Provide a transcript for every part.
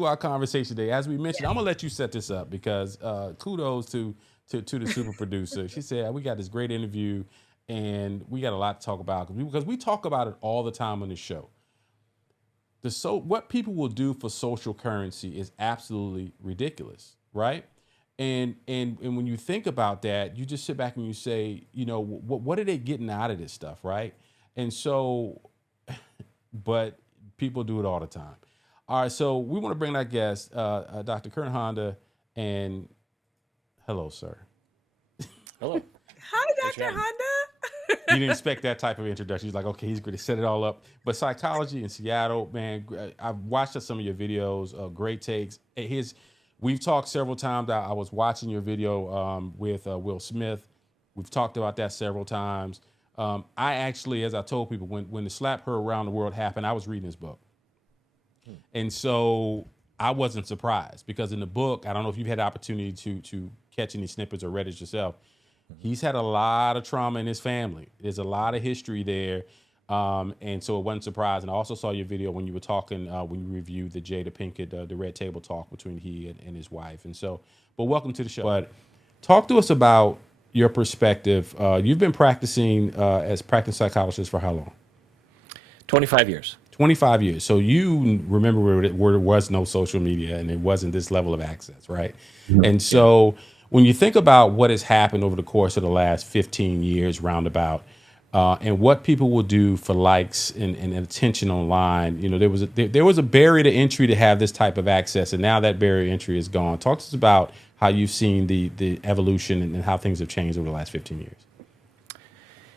to our conversation today. As we mentioned, I'm gonna let you set this up because kudos to the super producer. She said we got this great interview and we got a lot to talk about because we talk about it all the time on the show. What people will do for social currency is absolutely ridiculous, right? And when you think about that, you just sit back and you say, what are they getting out of this stuff, right? And so, but people do it all the time. All right, so we want to bring our guest, Dr. Kirk Honda, and hello, sir. Hello. Hi, Thanks for Dr. having me. Honda. You didn't expect that type of introduction. He's like, okay, he's going to set it all up. But psychology in Seattle, man, I've watched some of your videos, great takes. We've talked several times. I was watching your video with Will Smith. We've talked about that several times. I actually, as I told people, when the Slap Her Around the World happened, I was reading his book. And so I wasn't surprised because in the book, I don't know if you've had the opportunity to catch any snippets or read it yourself. He's had a lot of trauma in his family. There's a lot of history there. And so it wasn't surprising. I also saw your video when you were talking, when you reviewed the Jada Pinkett, the Red Table Talk between he and his wife. And so, but welcome to the show. But talk to us about your perspective. You've been practicing as practicing psychologist for how long? 25 years. 25 years. So you remember where there was no social media and it wasn't this level of access, right? Mm-hmm. And so when you think about what has happened over the course of the last 15 years roundabout, and what people will do for likes and attention online, there was a barrier to entry to have this type of access, and now that barrier to entry is gone. Talk to us about how you've seen the evolution and how things have changed over the last 15 years.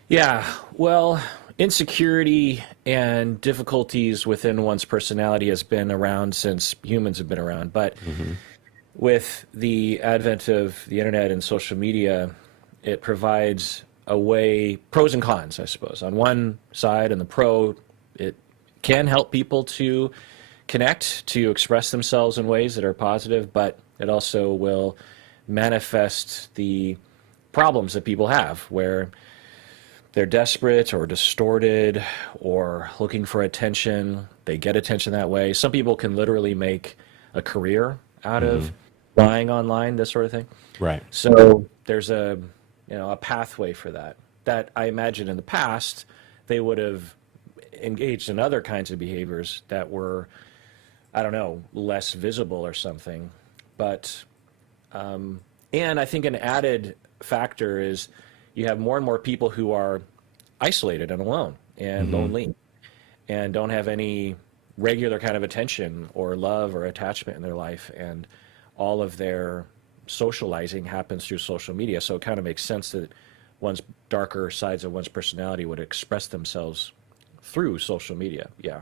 Yeah, well, insecurity and difficulties within one's personality has been around since humans have been around, but with the advent of the internet and social media, it provides a way, pros and cons, I suppose. On one side, and the pro, it can help people to connect, to express themselves in ways that are positive, but it also will manifest the problems that people have, where they're desperate or distorted or looking for attention. They get attention that way. Some people can literally make a career out of lying online, this sort of thing. Right. So there's a pathway for that I imagine in the past they would have engaged in other kinds of behaviors that were, I don't know, less visible or something. But and I think an added factor is you have more and more people who are isolated and alone and lonely and don't have any regular kind of attention or love or attachment in their life, and all of their socializing happens through social media. So it kind of makes sense that one's darker sides of one's personality would express themselves through social media. Yeah.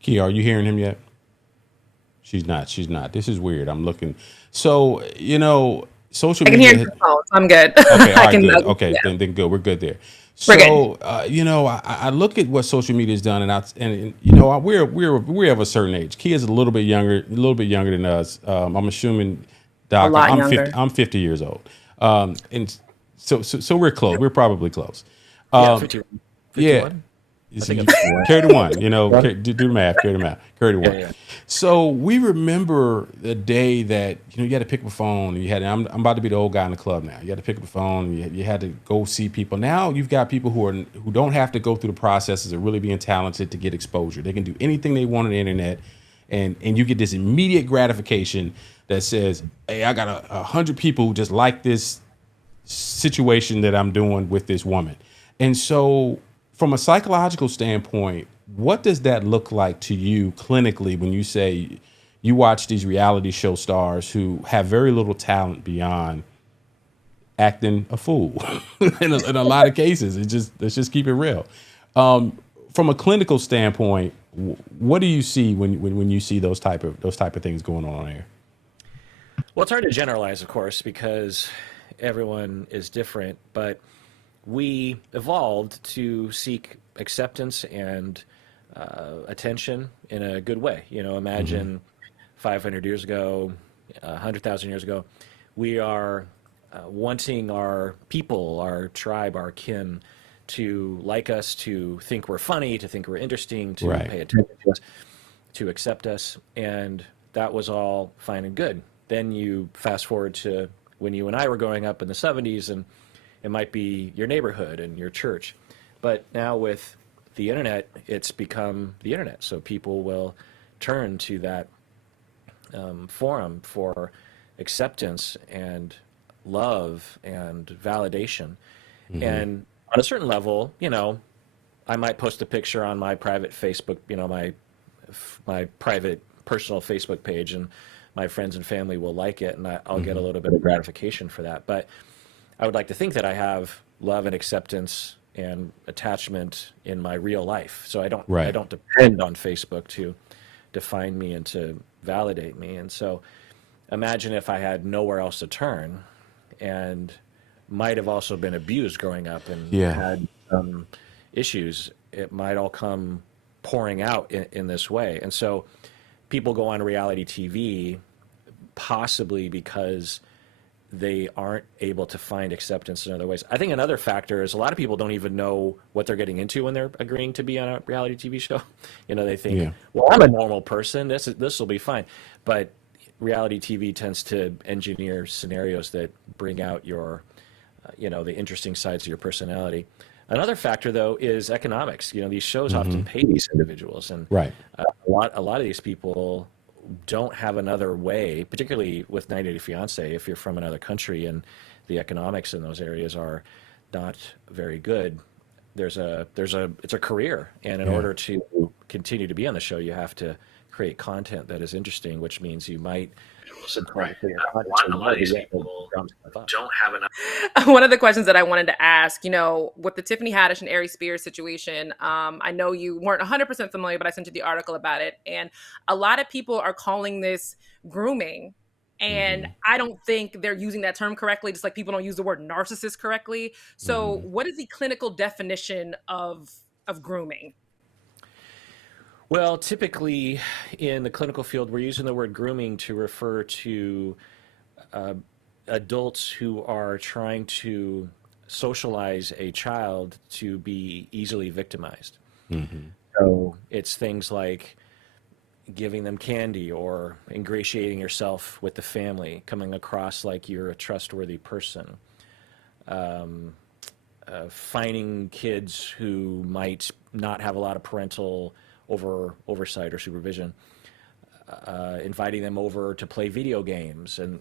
Kia, are you hearing him yet? She's not. This is weird. I'm looking. So, social media. I can hear your phones. I'm good. Okay, all right, good. Okay, then good. We're good there. So, I look at what social media has done, and we're of a certain age. Kia's a little bit younger than us. I'm assuming, Doc. I'm 50 years old, and so we're close. We're probably close. 51. Yeah. Carry the one, do the math, carry the math, carry the one. Yeah. So we remember the day that, you had to pick up a phone. I'm about to be the old guy in the club now. You had to pick up the phone. You had to go see people. Now you've got people who don't have to go through the processes of really being talented to get exposure. They can do anything they want on the internet, and you get this immediate gratification that says, hey, I got 100 people who just like this situation that I'm doing with this woman. And so from a psychological standpoint, what does that look like to you clinically when you say you watch these reality show stars who have very little talent beyond acting a fool in a lot of cases? Let's just keep it real. From a clinical standpoint, what do you see when you see those type of things going on here? Well, it's hard to generalize, of course, because everyone is different, but we evolved to seek acceptance and attention in a good way. Imagine 500 years ago, 100,000 years ago, we are wanting our people, our tribe, our kin to like us, to think we're funny, to think we're interesting, to pay attention to us, to accept us. And that was all fine and good. Then you fast forward to when you and I were growing up in the 70s, and it might be your neighborhood and your church. But now with the internet, it's become the internet. So people will turn to that forum for acceptance and love and validation. And on a certain level, I might post a picture on my private Facebook, my private personal Facebook page, and my friends and family will like it, and I'll get a little bit of gratification for that. But I would like to think that I have love and acceptance and attachment in my real life. So I don't depend on Facebook to define me and to validate me. And so imagine if I had nowhere else to turn, and might have also been abused growing up and had issues. It might all come pouring out in this way. And so people go on reality TV possibly because they aren't able to find acceptance in other ways. I think another factor is a lot of people don't even know what they're getting into when they're agreeing to be on a reality TV show. They think, well, I'm a normal person. This will be fine. But reality TV tends to engineer scenarios that bring out your, the interesting sides of your personality. Another factor, though, is economics. These shows often pay these individuals, and a lot of these people don't have another way, particularly with 90 Day Fiance, if you're from another country and the economics in those areas are not very good. It's a career, and in order to continue to be on the show, you have to create content that is interesting, which means you might a lot of these people don't have enough. One of the questions that I wanted to ask, with the Tiffany Haddish and Ari Spears situation, I know you weren't 100% familiar, but I sent you the article about it. And a lot of people are calling this grooming. And I don't think they're using that term correctly, just like people don't use the word narcissist correctly. So what is the clinical definition of grooming? Well, typically in the clinical field, we're using the word grooming to refer to adults who are trying to socialize a child to be easily victimized. So it's things like giving them candy or ingratiating yourself with the family, coming across like you're a trustworthy person, finding kids who might not have a lot of parental oversight or supervision, inviting them over to play video games, and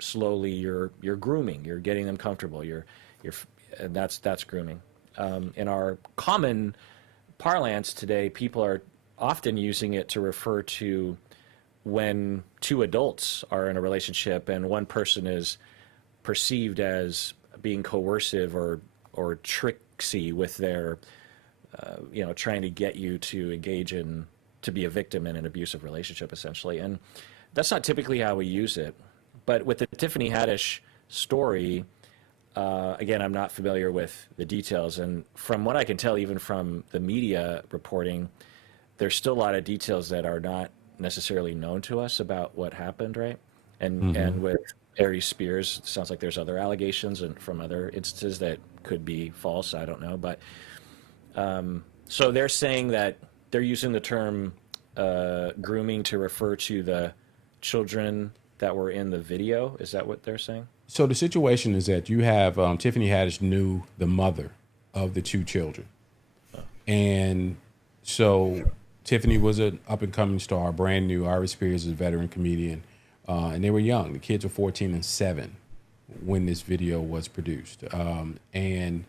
slowly you're grooming, you're getting them comfortable, and that's grooming. In our common parlance today, people are often using it to refer to when two adults are in a relationship and one person is perceived as being coercive or tricksy with their trying to get you to engage in, to be a victim in an abusive relationship, essentially. And that's not typically how we use it. But with the Tiffany Haddish story, again, I'm not familiar with the details. And from what I can tell, even from the media reporting, there's still a lot of details that are not necessarily known to us about what happened, right? And with Ari Spears, it sounds like there's other allegations and from other instances that could be false. I don't know. But so they're saying that they're using the term grooming to refer to the children that were in the video. Is that what they're saying? So the situation is that you have Tiffany Haddish knew the mother of the two children. And so Tiffany was an up-and-coming star, brand new. Ari Spears is a veteran comedian. And they were young. The kids were 14 and 7 when this video was produced. And,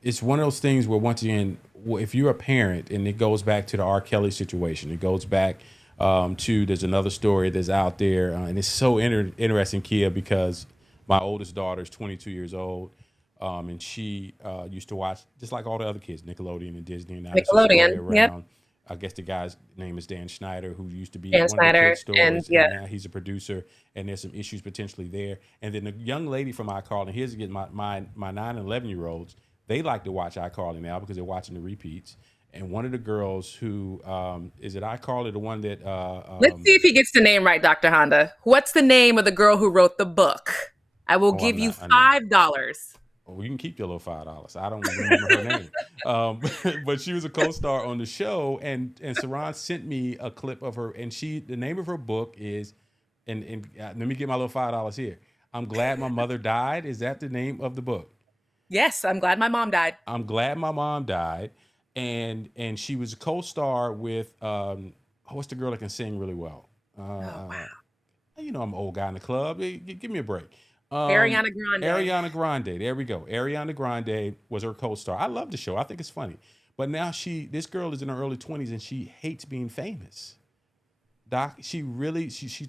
it's one of those things where, once again, if you're a parent, and it goes back to the R. Kelly situation, it goes back to, there's another story that's out there, and it's so interesting, Kia, because my oldest daughter is 22 years old, and she used to watch, just like all the other kids, Nickelodeon and Disney. And Nickelodeon, yep. I guess the guy's name is Dan Schneider, who used to be Dan one Schneider, of the kids' stories, and now he's a producer, and there's some issues potentially there. And then the young lady from iCarly, here's again, my 9 and 11-year-olds, they like to watch iCarly now because they're watching the repeats. And one of the girls who, is it iCarly, the one that... Let's see if he gets the name right, Dr. Honda. What's the name of the girl who wrote the book? I will give you $5. Oh, you can keep your little $5. I don't remember her name, um, but she was a co-star on the show, and Saran sent me a clip of her, and the name of her book is, and let me get my little $5 here. I'm glad my mother died. Is that the name of the book? Yes, I'm glad my mom died. I'm glad my mom died, and she was a co-star with what's the girl that can sing really well? Oh wow. I'm an old guy in the club. Hey, give me a break. Ariana Grande. Ariana Grande. There we go. Ariana Grande was her co-star. I love the show. I think it's funny. But now this girl is in her early 20s and she hates being famous. Doc, she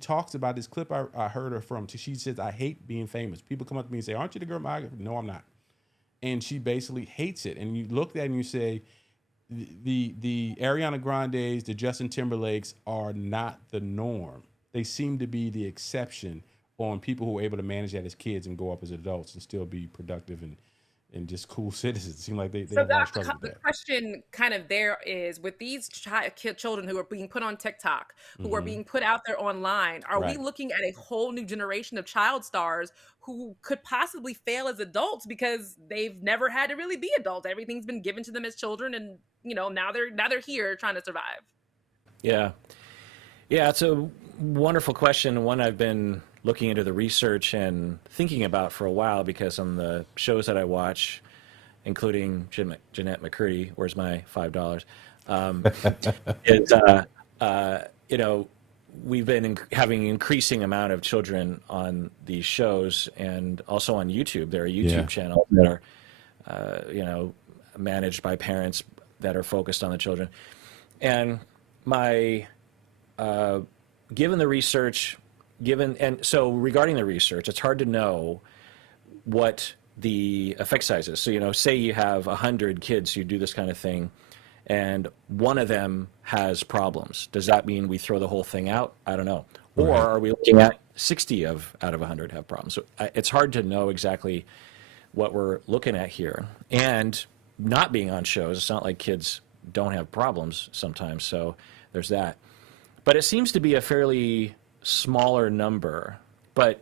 talks about this clip I heard her from. She says, I hate being famous. People come up to me and say, aren't you the girl? No, I'm not. And she basically hates it. And you look at that and you say, the Ariana Grandes, the Justin Timberlakes are not the norm. They seem to be the exception on people who are able to manage that as kids and go up as adults and still be productive and just cool citizens. It seems like they So have a lot of struggle with the that. question kind of there is with these children who are being put on TikTok, who are Mm-hmm. being put out there online, are we Right. looking at a whole new generation of child stars who could possibly fail as adults because they've never had to really be adults? Everything's been given to them as children, and now they're here trying to survive. Yeah. Yeah, it's a wonderful question, one I've been looking into the research and thinking about for a while because on the shows that I watch, including Jeanette McCurdy, where's my $5? It's we've been having an increasing amount of children on these shows and also on YouTube. There are YouTube channels that are managed by parents that are focused on the children. And my given the research, so regarding the research, it's hard to know what the effect size is. So, say you have 100 kids who do this kind of thing, and one of them has problems. Does that mean we throw the whole thing out? I don't know. Or Right. are we looking at 60 out of 100 have problems? So it's hard to know exactly what we're looking at here. And not being on shows, it's not like kids don't have problems sometimes. So there's that. But it seems to be a fairly smaller number. But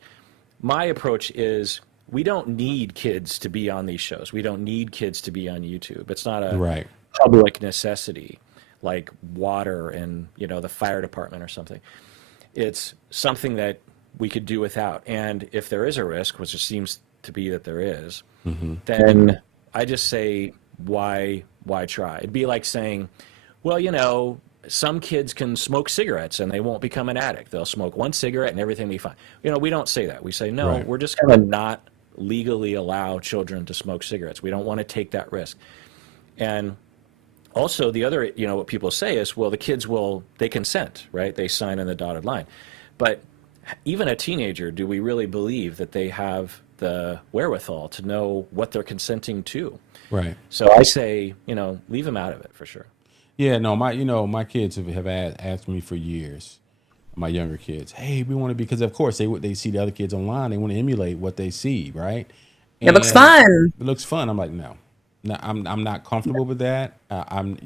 my approach is we don't need kids to be on these shows. We don't need kids to be on YouTube. It's not a Right. public necessity like water and the fire department or something. It's something that we could do without. And if there is a risk, which it seems to be that there is, then I just say why try? It'd be like saying, well, some kids can smoke cigarettes and they won't become an addict. They'll smoke one cigarette and everything will be fine. We don't say that. We say, no, Right. we're just going to not legally allow children to smoke cigarettes. We don't want to take that risk. And also the other, what people say is, well, the kids they consent, right? They sign on the dotted line. But even a teenager, do we really believe that they have the wherewithal to know what they're consenting to? Right. So I say, leave them out of it for sure. Yeah, no, my kids have asked me for years, my younger kids, hey, we want to be, because of course they see the other kids online, they want to emulate what they see, right? It looks And fun. it looks fun. I'm like, no, I'm not comfortable with that. I'm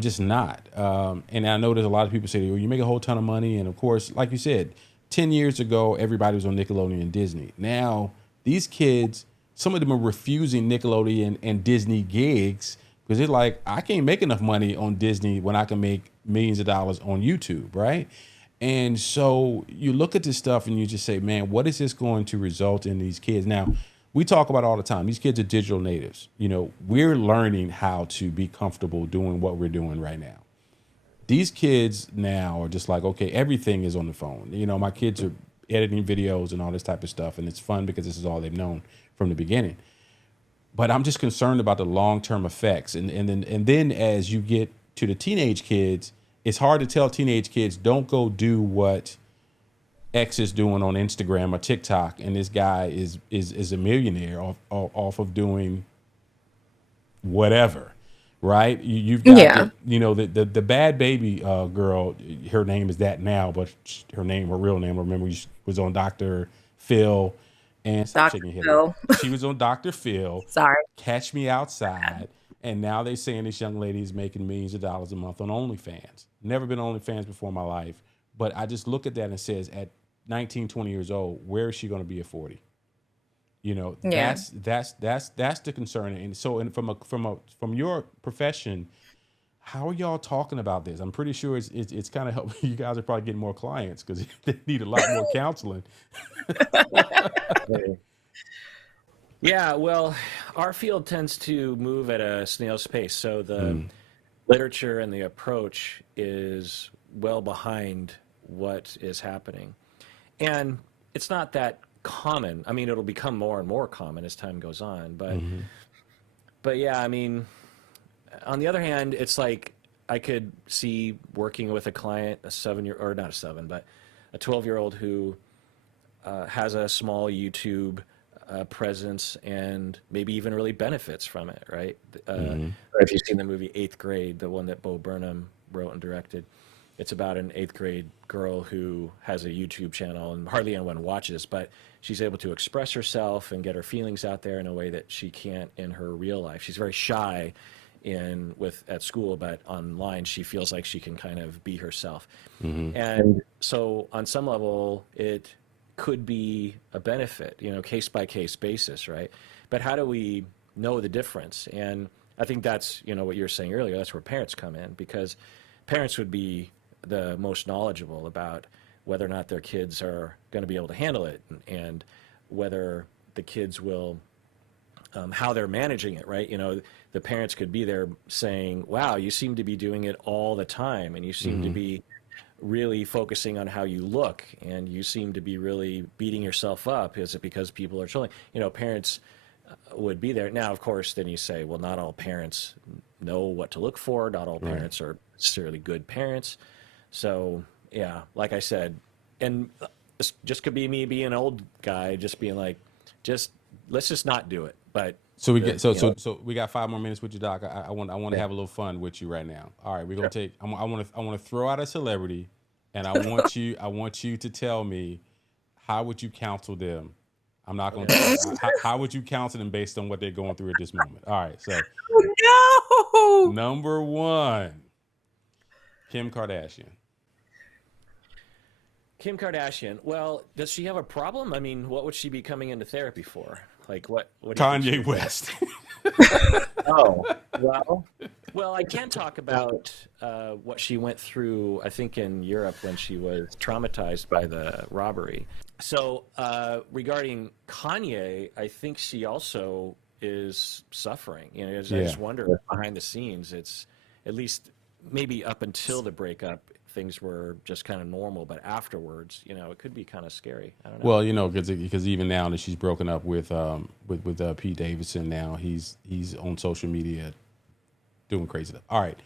just not. And I know there's a lot of people say, well, you make a whole ton of money, and of course, like you said, 10 years ago, everybody was on Nickelodeon and Disney. Now these kids, some of them are refusing Nickelodeon and Disney gigs. Because they're like, I can't make enough money on Disney when I can make millions of dollars on YouTube, right? And so you look at this stuff and you just say, man, what is this going to result in these kids? Now, we talk about all the time, these kids are digital natives. We're learning how to be comfortable doing what we're doing right now. These kids now are just like, okay, everything is on the phone. My kids are editing videos and all this type of stuff. And it's fun because this is all they've known from the beginning. But I'm just concerned about the long-term effects. And then as you get to the teenage kids, it's hard to tell teenage kids, don't go do what X is doing on Instagram or TikTok. And this guy is a millionaire off of doing whatever, right? You've got the bad baby girl, her name is that now, but her real name, I remember, was on Dr. Phil. And Dr. Phil. She was on Dr. Phil. Sorry. Catch Me Outside. And now they're saying this young lady is making millions of dollars a month on OnlyFans. Never been on OnlyFans before in my life. But I just look at that and says, at 19, 20 years old, where is she going to be at 40? You know, Yeah. that's the concern. And so, and from your profession, how are y'all talking about this? I'm pretty sure it's kind of helping. You guys are probably getting more clients because they need a lot more counseling. Yeah, well, our field tends to move at a snail's pace. So the Mm, literature and the approach is well behind what is happening. And it's not that common. I mean, it'll become more and more common as time goes on. hmm But yeah, I mean, on the other hand, it's like I could see working with a client, a 7 year, or not a seven, but a 12-year-old who has a small YouTube presence and maybe even really benefits from it, right? hmm Or if you've seen the movie Eighth Grade, the one that Bo Burnham wrote and directed, it's about an eighth grade girl who has a YouTube channel and hardly anyone watches, but she's able to express herself and get her feelings out there in a way that she can't in her real life. She's very shy at school, but online she feels like she can kind of be herself. hmm And so on some level, it could be a benefit, case by case basis, right? But how do we know the difference? And I think that's, what you were saying earlier, that's where parents come in, because parents would be the most knowledgeable about whether or not their kids are going to be able to handle it, and whether the kids will, how they're managing it, right? The parents could be there saying, wow, you seem to be doing it all the time, and you seem to hmm be really focusing on how you look, and you seem to be really beating yourself up. Is it because people are trolling? Parents would be there. Now, of course, then you say, well, not all parents know what to look for. Not all Right. parents are necessarily good parents. So, yeah, like I said, and this just could be me being an old guy, just being like, let's just not do it. But So we the, get so we got 5 more minutes with you, Doc. I want to yeah, have a little fun with you right now. All right, we're gonna sure. take. I want to throw out a celebrity, and I want you to tell me how would you counsel them. I'm not gonna. Okay. How would you counsel them based on what they're going through at this moment? All right. So No. number one, Kim Kardashian. Kim Kardashian. Well, does she have a problem? I mean, what would she be coming into therapy for? Like, what do you think she Kanye would get? West. Oh, well, I can talk about what she went through, I think, in Europe when she was traumatized by the robbery. So, regarding Kanye, I think she also is suffering. I Yeah. just wonder if behind the scenes, it's at least maybe up until the breakup, things were just kind of normal, but afterwards, it could be kind of scary. I don't know. Well, because even now that she's broken up with Pete Davidson, now he's on social media doing crazy stuff. All right,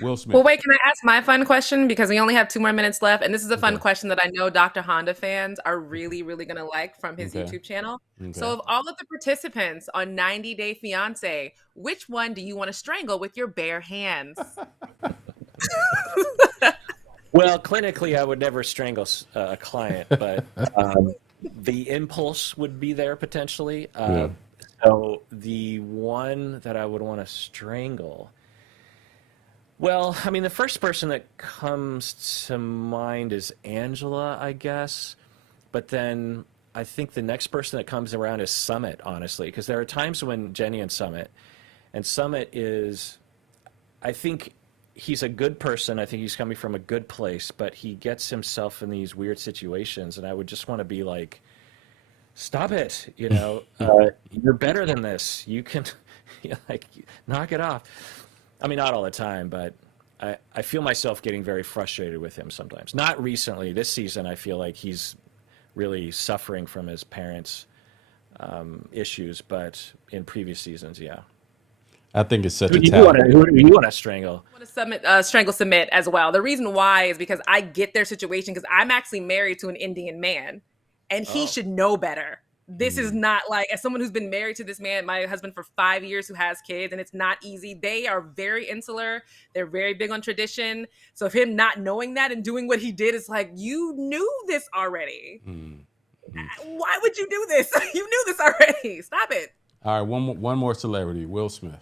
Will Well, Smith. wait, can I ask my fun question? Because we only have 2 more minutes left. And this is a fun Okay. question that I know Dr. Honda fans are really, really going to like from his Okay. YouTube channel. So, Okay. of all of the participants on 90 Day Fiance, which one do you want to strangle with your bare hands? Well, clinically, I would never strangle a client, but the impulse would be there potentially. Yeah. So the one that I would want to strangle. Well, I mean, the first person that comes to mind is Angela, I guess. But then I think the next person that comes around is Summit, honestly, because there are times when Jenny and Summit is, I think he's a good person. I think he's coming from a good place, but he gets himself in these weird situations, and I would just want to be like, stop it, you're better than this. You can, like, knock it off. I mean, not all the time, but I feel myself getting very frustrated with him sometimes. Not recently. This season, I feel like he's really suffering from his parents' issues, but in previous seasons, yeah. I think it's such Who a do you want talent. to? Who do you want to strangle? Want to strangle Submit as well. The reason why is because I get their situation because I'm actually married to an Indian man and he Oh, should know better. This is Mm, not like, as someone who's been married to this man, my husband, for 5 years, who has kids, and it's not easy. They are very insular. They're very big on tradition. So if him not knowing that and doing what he did is like, you knew this already. mm, mm. Why would you do this? You knew this already. Stop it. All right, one more celebrity, Will Smith.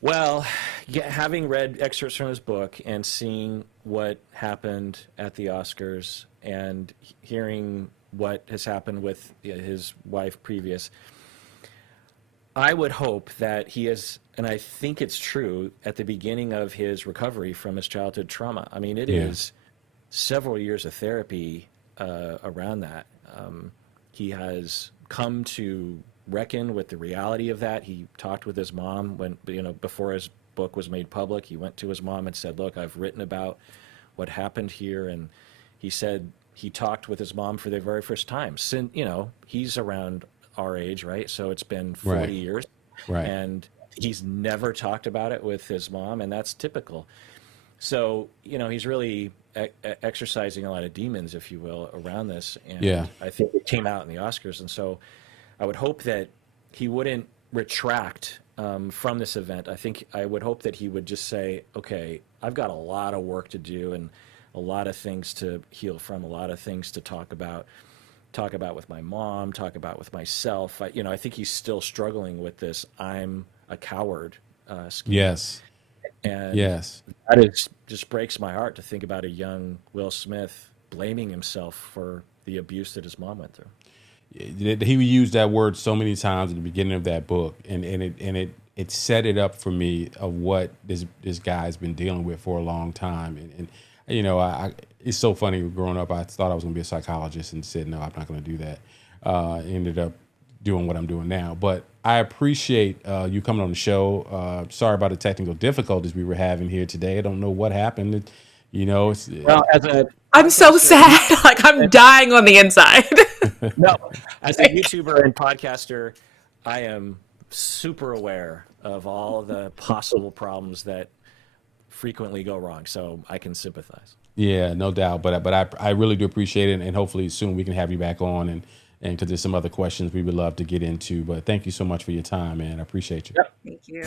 well, yeah, having read excerpts from his book and seeing what happened at the Oscars and hearing what has happened with his wife previous. I would hope that he is, and I think it's true, at the beginning of his recovery from his childhood trauma. I mean, it is several years of therapy around that. He has come to reckon with the reality of that. He talked with his mom before his book was made public. He went to his mom and said, "Look, I've written about what happened here," and he said he talked with his mom for the very first time. Since he's around our age, right? So it's been 40 years, and he's never talked about it with his mom, and that's typical. So he's really exercising a lot of demons, if you will, around this, and I think it came out in the Oscars. And so I would hope that he wouldn't retract from this event. I would hope that he would just say, "Okay, I've got a lot of work to do and a lot of things to heal from, a lot of things to talk about with my mom, talk about with myself." I think he's still struggling with this "I'm a coward" scheme. Yes. And that just breaks my heart to think about a young Will Smith blaming himself for the abuse that his mom went through. He used that word so many times at the beginning of that book, and it set it up for me of what this guy's been dealing with for a long time. And it's so funny. Growing up, I thought I was going to be a psychologist and said, no, I'm not going to do that. Ended up doing what I'm doing now. But I appreciate you coming on the show. Sorry about the technical difficulties we were having here today. I don't know what happened. I'm so sad. Like, I'm dying on the inside. No, as a YouTuber and podcaster, I am super aware of all the possible problems that frequently go wrong, so I can sympathize. Yeah, no doubt. But I really do appreciate it, and hopefully soon we can have you back on, and because there's some other questions we would love to get into. But thank you so much for your time, man. I appreciate you. Yep. Thank you.